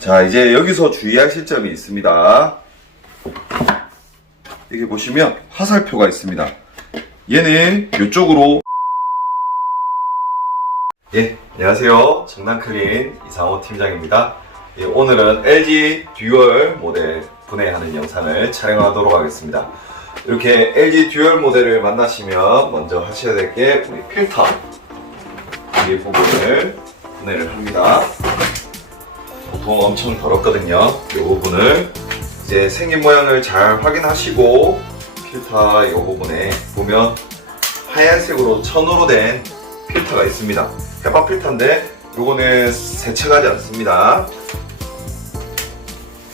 자, 이제 여기서 주의하실 점이 있습니다. 여기 보시면 화살표가 있습니다. 얘는 이쪽으로 예, 안녕하세요. 정남클린 이상호 팀장입니다. 예, 오늘은 LG 듀얼 모델 분해하는 영상을 촬영하도록 하겠습니다. 이렇게 LG 듀얼 모델을 만나시면 먼저 하셔야 될 게 우리 필터 이 부분을 분해를 합니다. 보통 엄청 더럽거든요. 이 부분을 이제 생긴 모양을 잘 확인하시고 필터 이 부분에 보면 하얀색으로 천으로 된 필터가 있습니다. 헤파 필터인데 요거는 세척하지 않습니다.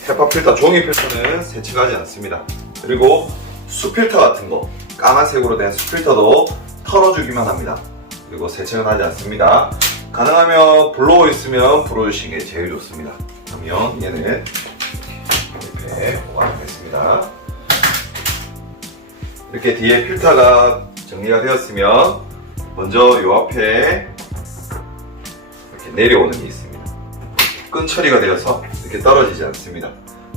헤파 필터, 종이 필터는 세척하지 않습니다. 그리고 수필터 같은 거, 까만색으로 된 수필터도 털어주기만 합니다. 그리고 세척은 하지 않습니다. 가능하면 블로어 있으면 불어주시는 게 제일 좋습니다. 그러면 얘는 이렇게 보관하겠습니다. 이렇게 뒤에 필터가 정리가 되었으면 먼저 요 앞에 이렇게 내려오는 게 있습니다. 끈 처리가 되어서 이렇게 떨어지지 않습니다.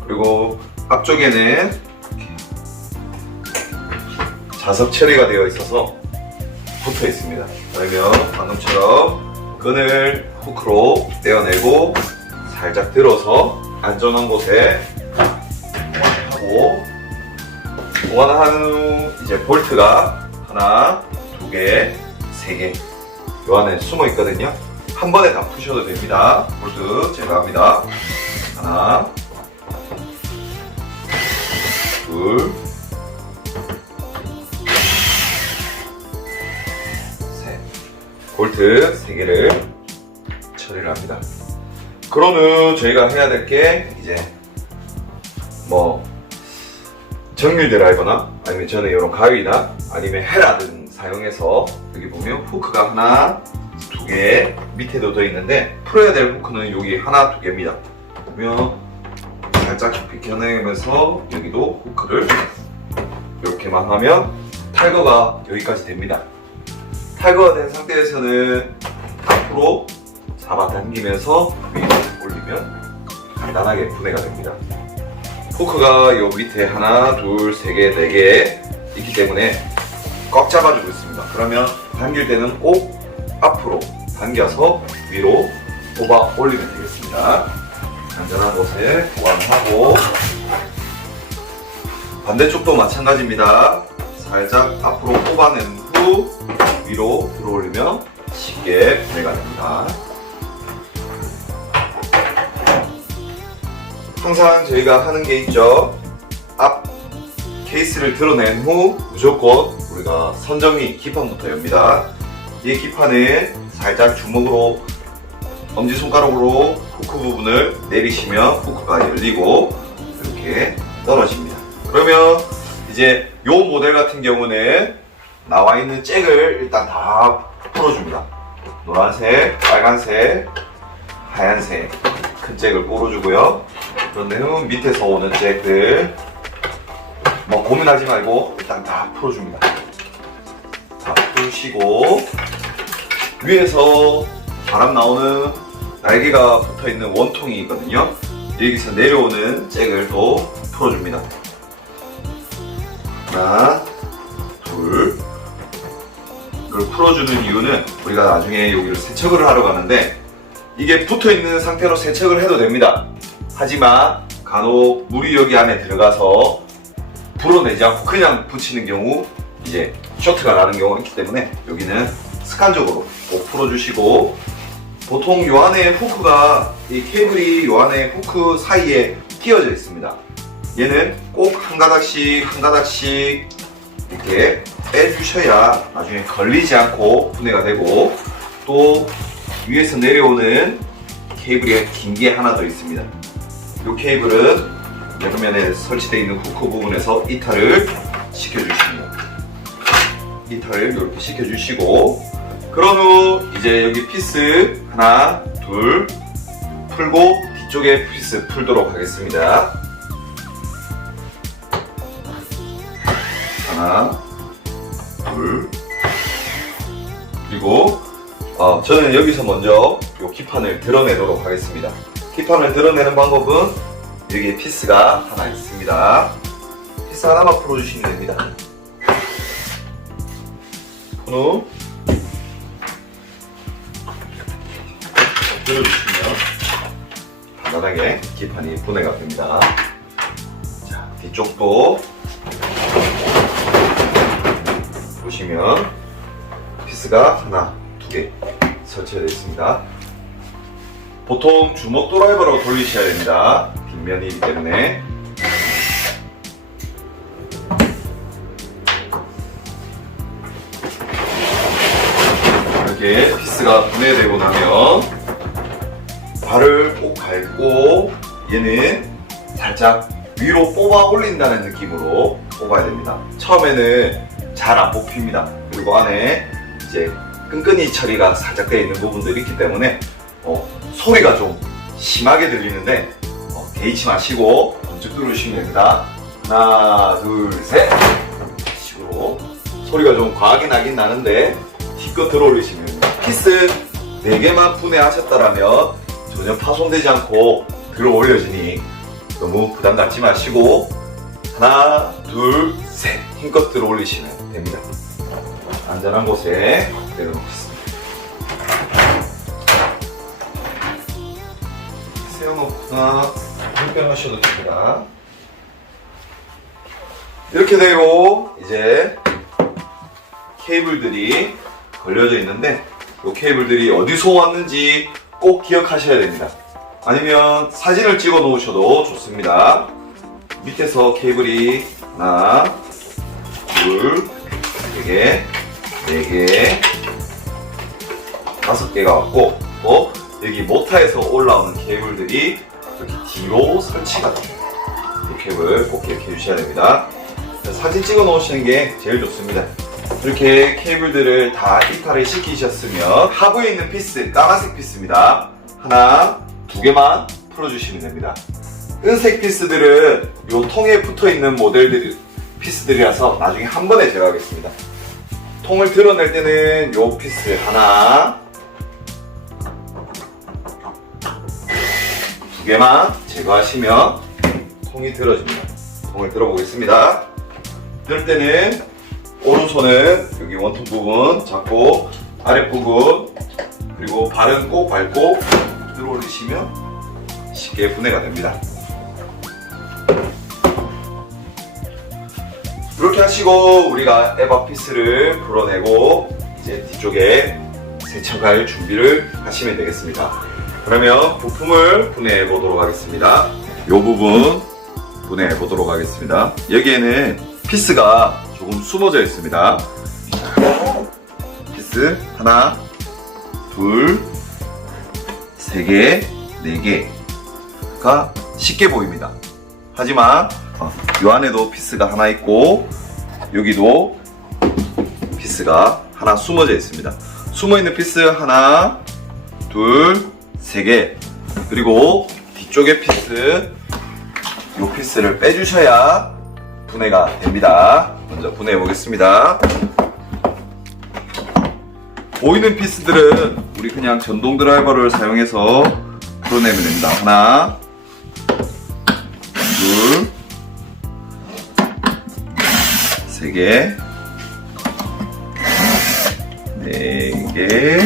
그리고 앞쪽에는 자석 처리가 되어 있어서 붙어 있습니다. 그러면 방금처럼 끈을 후크로 떼어내고 살짝 들어서 안전한 곳에 보관하고 보관한 후 이제 볼트가 하나, 두 개, 세 개. 요 안에 숨어 있거든요. 한 번에 다 푸셔도 됩니다. 볼트 제거합니다. 하나, 둘, 볼트 세 개를 처리를 합니다. 그런 후 저희가 해야 될 게 이제 뭐 정밀 드라이버나 아니면 저는 이런 가위나 아니면 헤라 등 사용해서 여기 보면 후크가 하나 두 개 밑에도 더 있는데 풀어야 될 후크는 여기 하나 두 개입니다 보면 살짝 비켜내면서 여기도 후크를 이렇게만 하면 탈거가 여기까지 됩니다 탈거가 된 상태에서는 앞으로 잡아당기면서 위로 올리면 간단하게 분해가 됩니다 포크가 요 밑에 하나, 둘, 세 개, 네 개 있기 때문에 꽉 잡아주고 있습니다. 그러면 당길 때는 꼭 앞으로 당겨서 위로 뽑아 올리면 되겠습니다. 안전한 곳에 보관하고 반대쪽도 마찬가지입니다. 살짝 앞으로 뽑아낸 후 위로 들어 올리면 쉽게 분해가 됩니다. 항상 저희가 하는 게 있죠. 앞 케이스를 드러낸 후 무조건 우리가 선정리 기판부터 엽니다. 이 기판은 살짝 주먹으로 엄지손가락으로 후크 부분을 내리시면 후크가 열리고 이렇게 떨어집니다. 그러면 이제 이 모델 같은 경우는 나와 있는 잭을 일단 다 풀어줍니다. 노란색, 빨간색, 하얀색 큰 잭을 뽑아주고요. 그런 후 밑에서 오는 잭들 뭐 고민하지 말고 일단 다 풀어줍니다. 다 풀시고 위에서 바람 나오는 날개가 붙어 있는 원통이 있거든요. 여기서 내려오는 잭을 또 풀어줍니다. 하나, 둘. 이걸 풀어주는 이유는 우리가 나중에 여기를 세척을 하러 가는데 이게 붙어 있는 상태로 세척을 해도 됩니다. 하지만 간혹 물이 여기 안에 들어가서 불어내지 않고 그냥 붙이는 경우 이제 쇼트가 나는 경우가 있기 때문에 여기는 습관적으로 꼭 풀어주시고 보통 요 안에 후크가 이 케이블이 요 안에 후크 사이에 끼어져 있습니다. 얘는 꼭 한 가닥씩 한 가닥씩 이렇게 빼주셔야 나중에 걸리지 않고 분해가 되고 또 위에서 내려오는 케이블이 긴 게 하나 더 있습니다. 이 케이블은 여름면에 설치되어 있는 후크 부분에서 이탈을 시켜주십니다. 이탈을 이렇게 시켜주시고 그런 후 이제 여기 피스 하나 둘 풀고 뒤쪽에 피스 풀도록 하겠습니다. 하나 둘 그리고 어, 저는 여기서 먼저 이 기판을 드러내도록 하겠습니다. 뒷판을 드러내는 방법은 여기에 피스가 하나 있습니다. 피스 하나만 풀어주시면 됩니다. 후 들어주시면 간단하게 뒷판이 분해가 됩니다. 자, 뒤쪽도 보시면 피스가 하나, 두 개 설치가 되어 있습니다. 보통 주먹 드라이버로 돌리셔야 됩니다. 빗면이기 때문에 이렇게 피스가 분해되고 나면 발을 꼭 밟고 얘는 살짝 위로 뽑아 올린다는 느낌으로 뽑아야 됩니다. 처음에는 잘 안 뽑힙니다. 그리고 안에 이제 끈끈이 처리가 살짝 되어 있는 부분들이 있기 때문에 어, 소리가 좀 심하게 들리는데 어, 개의치 마시고 번쩍 들어주시면 됩니다. 하나, 둘, 셋. 식으로 소리가 좀 과하게 나긴 나는데 뒤껏 들어 올리시면 됩니다. 피스 4개만 분해하셨다라면 전혀 파손되지 않고 들어 올려지니 너무 부담 갖지 마시고 하나, 둘, 셋 힘껏 들어 올리시면 됩니다. 안전한 곳에 내려놓겠습니다. 세워놓거나 불편하셔도 됩니다. 이렇게 되고 이제 케이블들이 걸려져 있는데 이 케이블들이 어디서 왔는지 꼭 기억하셔야 됩니다. 아니면 사진을 찍어 놓으셔도 좋습니다. 밑에서 케이블이 하나, 둘, 세 개, 네 개, 다섯 개가 왔고, 또 여기 모타에서 올라오는 케이블들이 여기 뒤로 설치가 됩니다. 이 케이블 꼭 기억해 주셔야 됩니다. 사진 찍어 놓으시는 게 제일 좋습니다. 이렇게 케이블들을 다 이탈을 시키셨으면 하부에 있는 피스, 까만색 피스입니다. 하나, 두 개만 풀어주시면 됩니다. 은색 피스들은 이 통에 붙어 있는 모델들 피스들이라서 나중에 한 번에 제거하겠습니다. 통을 드러낼 때는 이 피스 하나, 두 개만 제거하시면 통이 들어집니다. 통을 들어보겠습니다. 들 때는 오른손은 여기 원통 부분 잡고 아랫부분 그리고 발은 꼭 밟고 들어 올리시면 쉽게 분해가 됩니다. 이렇게 하시고 우리가 에바 피스를 풀어내고 이제 뒤쪽에 세척할 준비를 하시면 되겠습니다. 그러면 부품을 분해해 보도록 하겠습니다. 이 부분 분해해 보도록 하겠습니다. 여기에는 피스가 조금 숨어져 있습니다. 피스 하나, 둘, 세 개, 네 개가 쉽게 보입니다. 하지만 어, 이 안에도 피스가 하나 있고 여기도 피스가 하나 숨어져 있습니다. 숨어 있는 피스 하나, 둘, 세 개. 그리고 뒤쪽에 피스, 이 피스를 빼주셔야 분해가 됩니다. 먼저 분해해 보겠습니다. 보이는 피스들은 우리 그냥 전동 드라이버를 사용해서 풀어내면 됩니다. 하나, 둘, 세 개, 네 개,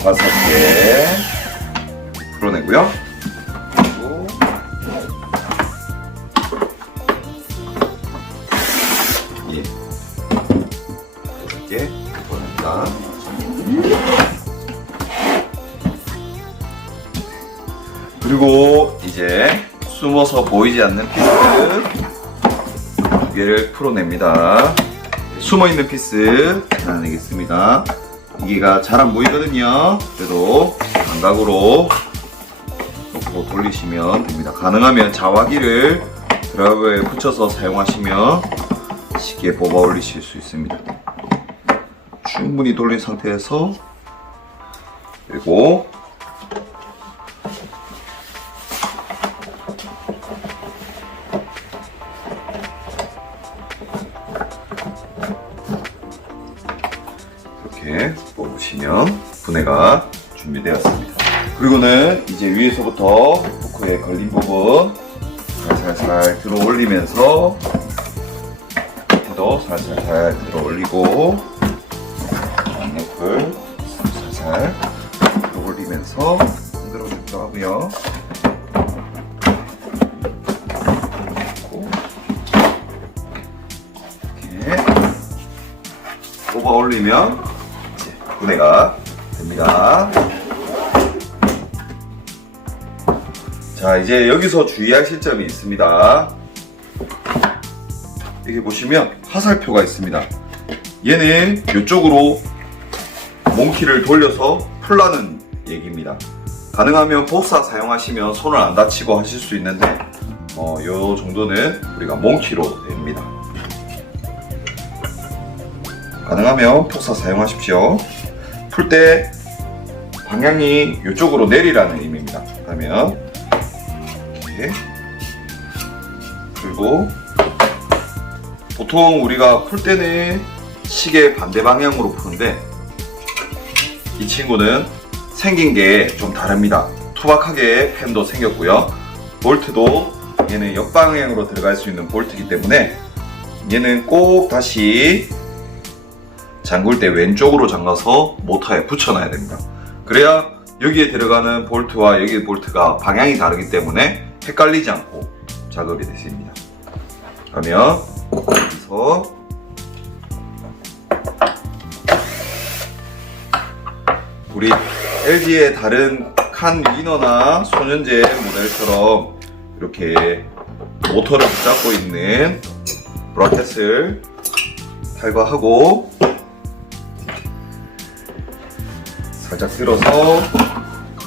다섯 개 풀어내고요. 보이지 않는 피스 두 개를 풀어냅니다. 숨어 있는 피스 하나 내겠습니다. 이게가 잘 안 보이거든요. 그래도 감각으로 놓고 돌리시면 됩니다. 가능하면 자화기를 드라이버에 붙여서 사용하시면 쉽게 뽑아 올리실 수 있습니다. 충분히 돌린 상태에서 그리고 분해가 준비되었습니다. 그리고는 이제 위에서부터 포크에 걸린 부분 살살살 들어 올리면서 밑에도 살살살 들어 올리고 양옆을 살살 들어 올리면서 흔들어 주기도 하고요. 이렇게 뽑아 올리면 이제 분해가 됩니다. 자, 이제 여기서 주의할 시점이 있습니다. 여기 보시면 화살표가 있습니다. 얘는 이쪽으로 몽키를 돌려서 풀라는 얘기입니다. 가능하면 복사 사용하시면 손을 안 다치고 하실 수 있는데 어, 요 정도는 우리가 몽키로 됩니다. 가능하면 폭사 사용하십시오. 풀 때 방향이 이쪽으로 내리라는 의미입니다. 그러면 이렇게 풀고 보통 우리가 풀 때는 시계 반대 방향으로 푸는데 이 친구는 생긴 게 좀 다릅니다. 투박하게 펜도 생겼고요. 볼트도 얘는 역방향으로 들어갈 수 있는 볼트이기 때문에 얘는 꼭 다시 잠글 때 왼쪽으로 잠가서 모터에 붙여놔야 됩니다. 그래야 여기에 들어가는 볼트와 여기 볼트가 방향이 다르기 때문에 헷갈리지 않고 작업이 됐습니다. 그러면 여기서 우리 LG의 다른 칸 위너나 소년제 모델처럼 이렇게 모터를 붙잡고 있는 브라켓을 탈거하고 살짝 들어서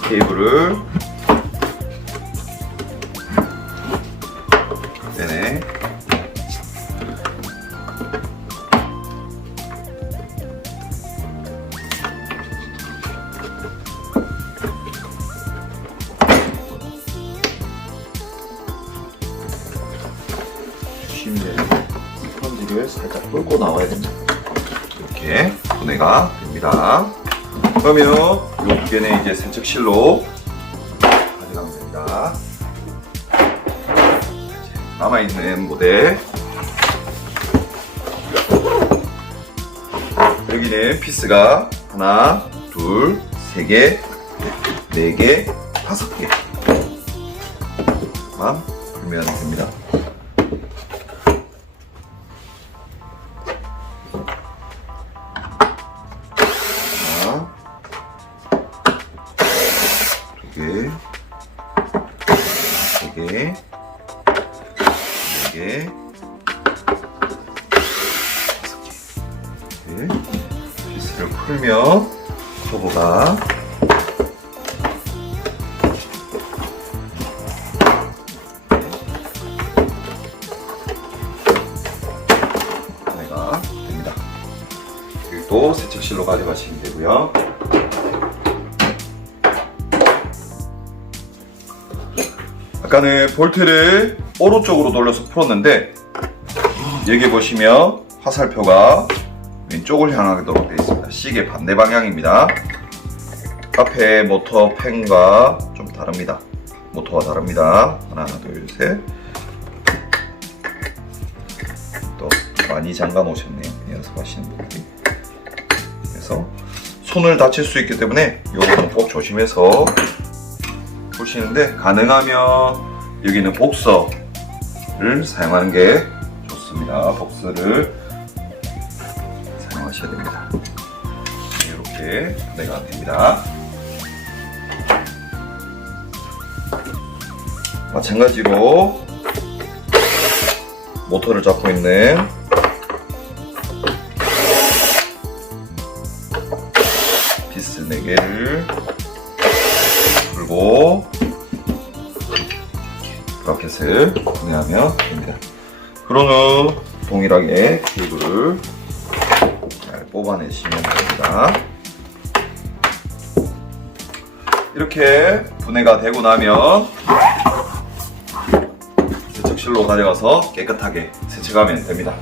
케이블을 네네 조심히 스펀지를 살짝 끌고 나와야 됩니다. 이렇게 분해가 됩니다. 그러면 요 두 개는 이제 세척실로 가져가면 됩니다. 남아있는 모델 여기는 피스가 하나, 둘, 세 개, 네 개, 다섯 개만 풀면 됩니다. 피스를 풀면 커버가 분해가 됩니다. 그리고 또 세척실로 가져가시면 되고요. 아까는 볼트를 오른쪽으로 돌려서 풀었는데 여기 보시면 화살표가 왼쪽을 향하도록 되어 있습니다. 시계 반대 방향입니다. 앞에 모터 펜과 좀 다릅니다. 모터가 다릅니다. 하나, 둘, 셋. 또 많이 잠가 놓으셨네요. 연습하시는 분들이. 그래서 손을 다칠 수 있기 때문에 요거는 꼭 조심해서 보시는데 가능하면 여기는 복서를 사용하는 게 좋습니다. 복서를 사용하셔야 됩니다. 이렇게 분해가 됩니다. 마찬가지로 모터를 잡고 있는 풀고 브라켓을 분해하면 됩니다. 그러는 동일하게 케이블을 잘 뽑아내시면 됩니다. 이렇게 분해가 되고 나면 세척실로 가져가서 깨끗하게 세척하면 됩니다.